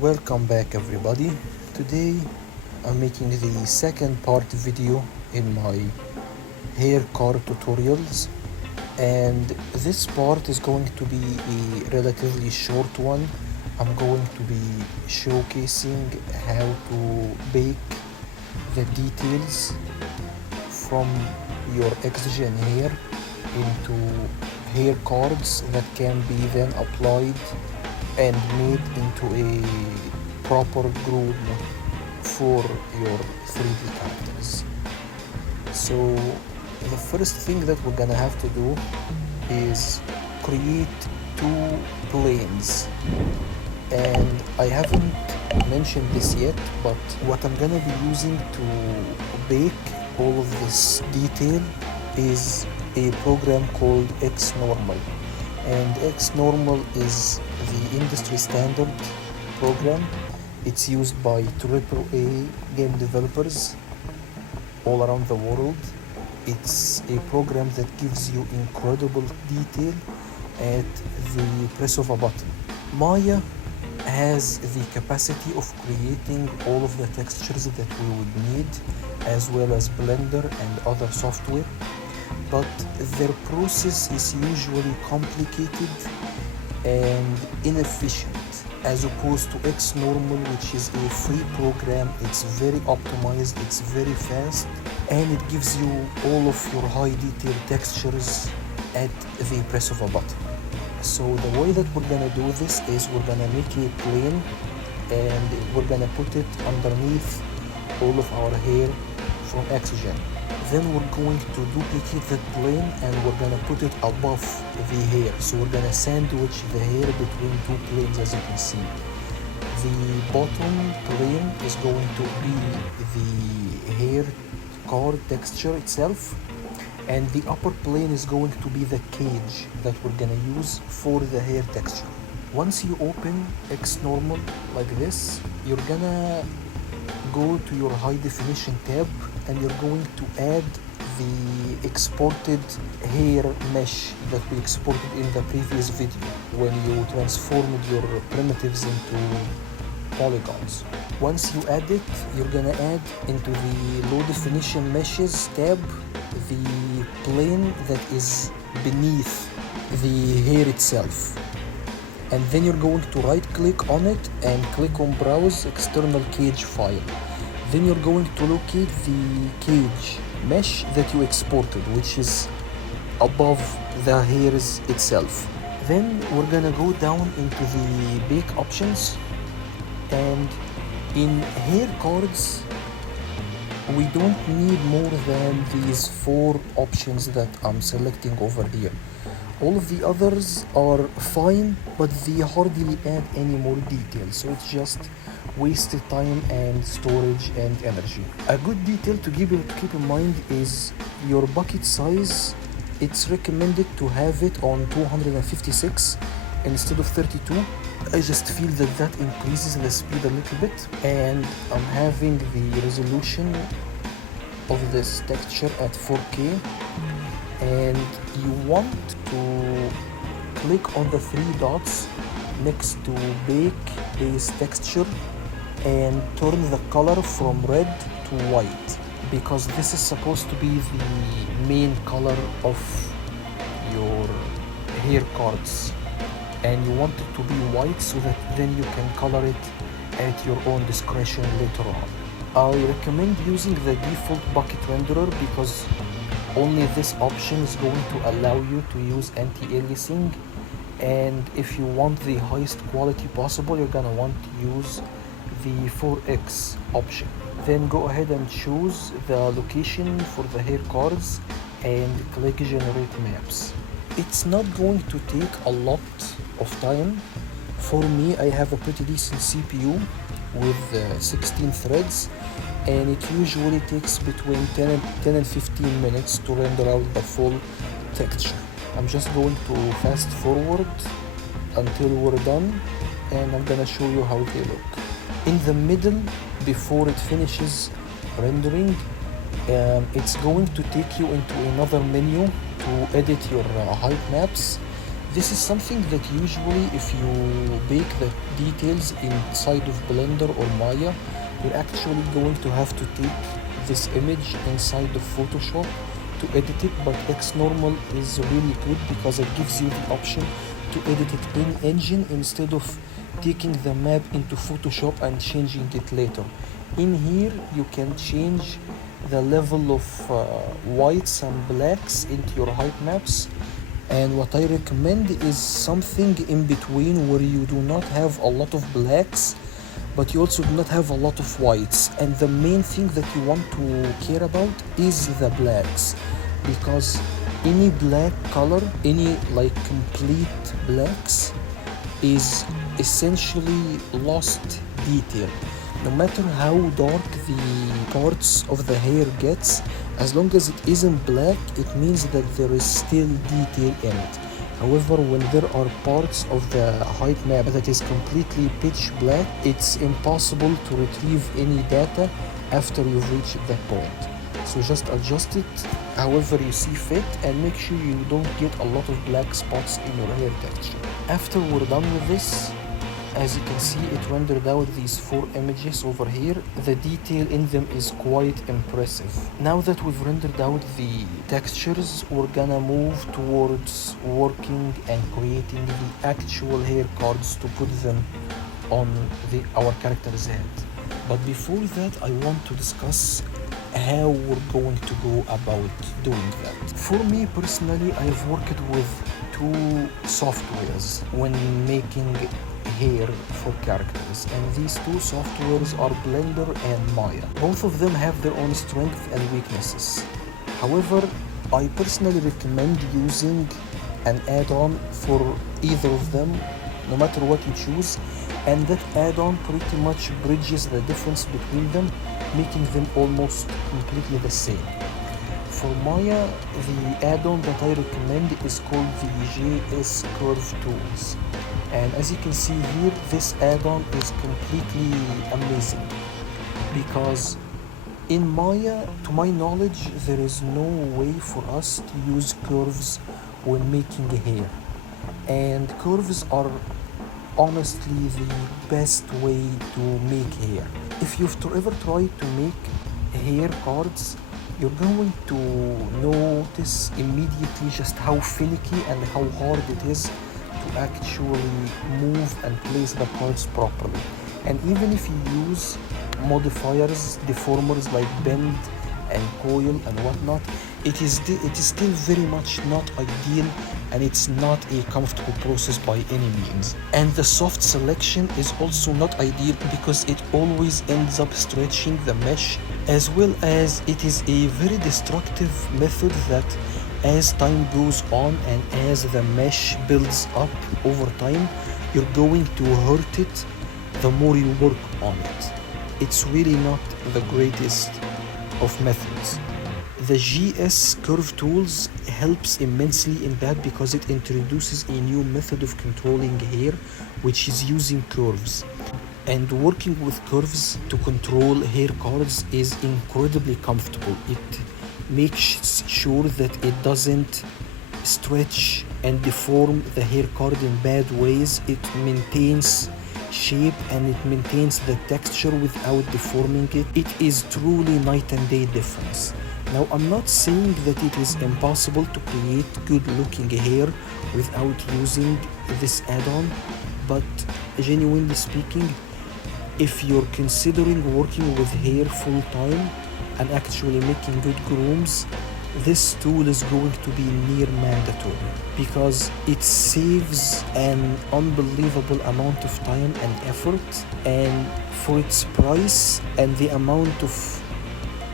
Welcome back everybody. Today I'm making the second part video in my hair car tutorials, and this part is going to be a relatively short one. I'm going to be showcasing how to bake the details from your Xgen hair into hair cards that can be then applied and made into a proper groom for your 3D characters. So the first thing that we're gonna have to do is create two planes, and I haven't mentioned this yet, but what I'm gonna be using to bake all of this detail is a program called Xnormal, and Xnormal is the industry standard program. It's used by AAA game developers all around the world. It's a program that gives you incredible detail at the press of a button. Maya has the capacity of creating all of the textures that we would need, as well as Blender and other software, but their process is usually complicated and inefficient, as opposed to Xnormal, which is a free program. It's very optimized, it's very fast, and it gives you all of your high detail textures at the press of a button. So the way that we're gonna do this is we're gonna make a plane, and we're gonna put it underneath all of our hair from Xgen. Then we're going to duplicate that plane and we're gonna put it above the hair. So we're gonna sandwich the hair between two planes, as you can see. The bottom plane is going to be the hair card texture itself, and the upper plane is going to be the cage that we're gonna use for the hair texture. Once you open Xnormal like this, you're gonna go to your high definition tab, and you're going to add the exported hair mesh that we exported in the previous video when you transformed your primitives into polygons. Once you add it, you're gonna add into the low definition meshes tab the plane that is beneath the hair itself, and then you're going to right click on it and click on browse external cage file. Then you're going to locate the cage mesh that you exported, which is above the hairs itself. Then we're gonna go down into the bake options, and in hair cards we don't need more than these 4 options that I'm selecting over here. All of the others are fine, but they hardly add any more detail, so it's just wasted time and storage and energy. A good detail to keep in mind is your bucket size. It's recommended to have it on 256 instead of 32. I just feel that that increases the speed a little bit, and I'm having the resolution of this texture at 4K, and you want to click on the 3 dots next to bake base texture and turn the color from red to white, because this is supposed to be the main color of your hair cards, and you want it to be white so that then you can color it at your own discretion later on. I recommend using the default bucket renderer because only this option is going to allow you to use anti-aliasing, and if you want the highest quality possible, you're gonna want to use the 4x option. Then go ahead and choose the location for the hair cards and click generate maps. It's not going to take a lot of time. For me, I have a pretty decent CPU with 16 threads, and it usually takes between 10 and 15 minutes to render out the full texture. I'm just going to fast forward until we're done, and I'm gonna show you how they look. In the middle, before it finishes rendering, it's going to take you into another menu to edit your height maps. This is something that usually if you bake the details inside of Blender or Maya, you're actually going to have to take this image inside of Photoshop to edit it, but Xnormal is really good because it gives you the option to edit it in engine instead of taking the map into Photoshop and changing it later. In here you can change the level of whites and blacks into your height maps, and what I recommend is something in between where you do not have a lot of blacks but you also do not have a lot of whites, and the main thing that you want to care about is the blacks, because any black color, any like complete blacks is essentially lost detail. No matter how dark the parts of the hair gets, as long as it isn't black, it means that there is still detail in it. However, when there are parts of the height map that is completely pitch black, it's impossible to retrieve any data after you've reached that point. So just adjust it however you see fit and make sure you don't get a lot of black spots in your hair texture. After we're done with this, as you can see, it rendered out these 4 images over here. The detail in them is quite impressive. Now that we've rendered out the textures, we're gonna move towards working and creating the actual hair cards to put them on our character's head. But before that, I want to discuss how we're going to go about doing that. For me personally, I've worked with 2 softwares when making hair for characters, and these 2 softwares are Blender and Maya. Both of them have their own strengths and weaknesses. However, I personally recommend using an add-on for either of them, no matter what you choose, and that add-on pretty much bridges the difference between them, making them almost completely the same. For Maya, the add-on that I recommend is called the JS Curve Tools. And as you can see here, this add-on is completely amazing, because in Maya, to my knowledge, there is no way for us to use curves when making hair. And curves are honestly the best way to make hair. If you've ever tried to make hair cards, you're going to notice immediately just how finicky and how hard it is to actually move and place the parts properly. And even if you use modifiers, deformers like bend and coil and whatnot, it is still very much not ideal, and it's not a comfortable process by any means. And the soft selection is also not ideal because it always ends up stretching the mesh, as well as it is a very destructive method that as time goes on and as the mesh builds up over time, you're going to hurt it the more you work on it. It's really not the greatest of methods. The GS Curve Tools helps immensely in that because it introduces a new method of controlling hair, which is using curves. And working with curves to control hair cards is incredibly comfortable. It makes sure that it doesn't stretch and deform the hair card in bad ways. It maintains shape and it maintains the texture without deforming it. It is truly night and day difference. Now, I'm not saying that it is impossible to create good looking hair without using this add-on, but genuinely speaking, if you're considering working with hair full time and actually making good grooms, this tool is going to be near mandatory because it saves an unbelievable amount of time and effort, and for its price and the amount of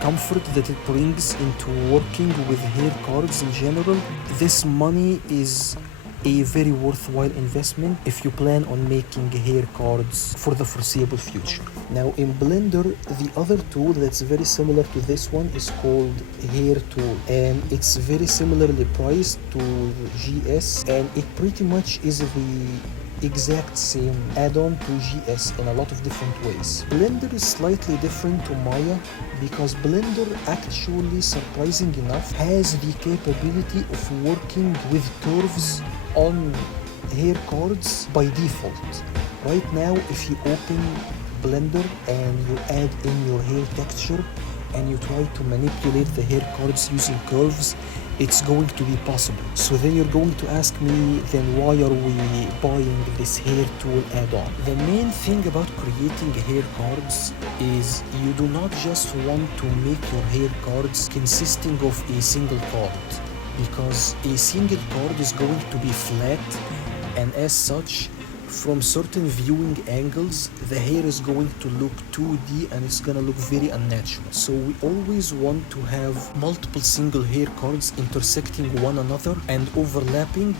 comfort that it brings into working with hair cards in general, this money is a very worthwhile investment if you plan on making hair cards for the foreseeable future. Now in Blender, the other tool that's very similar to this one is called Hair Tool, and it's very similarly priced to GS, and it pretty much is the exact same add-on to GS in a lot of different ways. Blender is slightly different to Maya because Blender actually, surprising enough, has the capability of working with curves on hair cards by default. Right now, if you open Blender and you add in your hair texture and you try to manipulate the hair cards using curves, it's going to be possible. So then you're going to ask me, then why are we buying this hair tool add-on? The main thing about creating hair cards is you do not just want to make your hair cards consisting of a single card, because a single card is going to be flat, and as such, from certain viewing angles, the hair is going to look 2D and it's gonna look very unnatural. So we always want to have multiple single hair cards intersecting one another and overlapping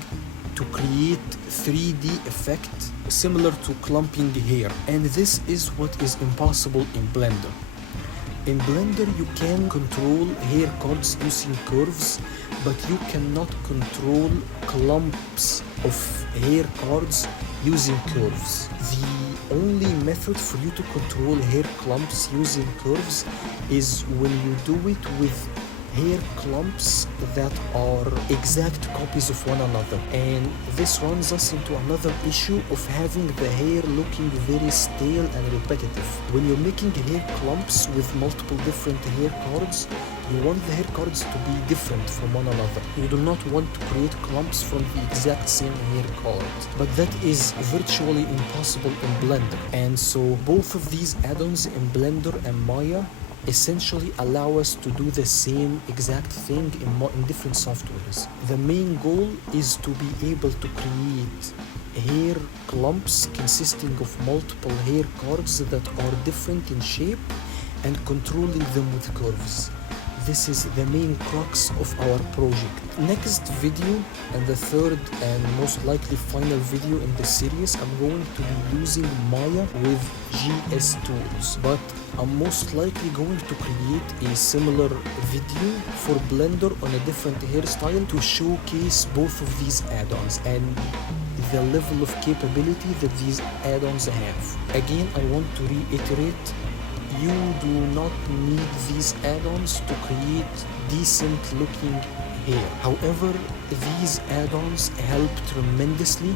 to create 3D effect similar to clumping hair. And this is what is impossible in Blender. In Blender, you can control hair cards using curves, but you cannot control clumps of hair cards using curves. The only method for you to control hair clumps using curves is when you do it with hair clumps that are exact copies of one another. And this runs us into another issue of having the hair looking very stale and repetitive. When you're making hair clumps with multiple different hair cards, you want the hair cards to be different from one another. You do not want to create clumps from the exact same hair card. But that is virtually impossible in Blender. And so both of these add-ons in Blender and Maya essentially allow us to do the same exact thing in different softwares. The main goal is to be able to create hair clumps consisting of multiple hair cards that are different in shape and controlling them with curves. This is the main crux of our project. Next video, and the third and most likely final video in the series, I'm going to be using Maya with GS tools, but I'm most likely going to create a similar video for Blender on a different hairstyle to showcase both of these add-ons and the level of capability that these add-ons have. Again, I want to reiterate, you do not need these add-ons to create decent looking hair. However, these add-ons help tremendously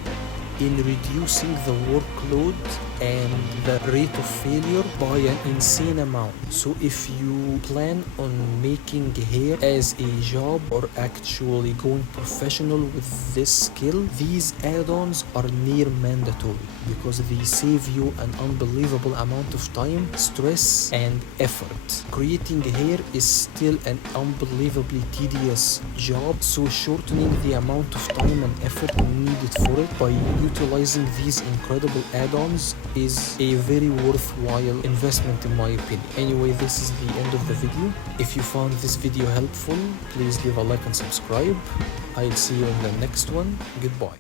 in reducing the workload and the rate of failure by an insane amount. So if you plan on making hair as a job or actually going professional with this skill, these add-ons are near mandatory because they save you an unbelievable amount of time, stress, and effort. Creating hair is still an unbelievably tedious job, so shortening the amount of time and effort needed for it by utilizing these incredible add-ons is a very worthwhile investment in my opinion. Anyway, this is the end of the video. If you found this video helpful, please leave a like and subscribe. I'll see you in the next one. Goodbye.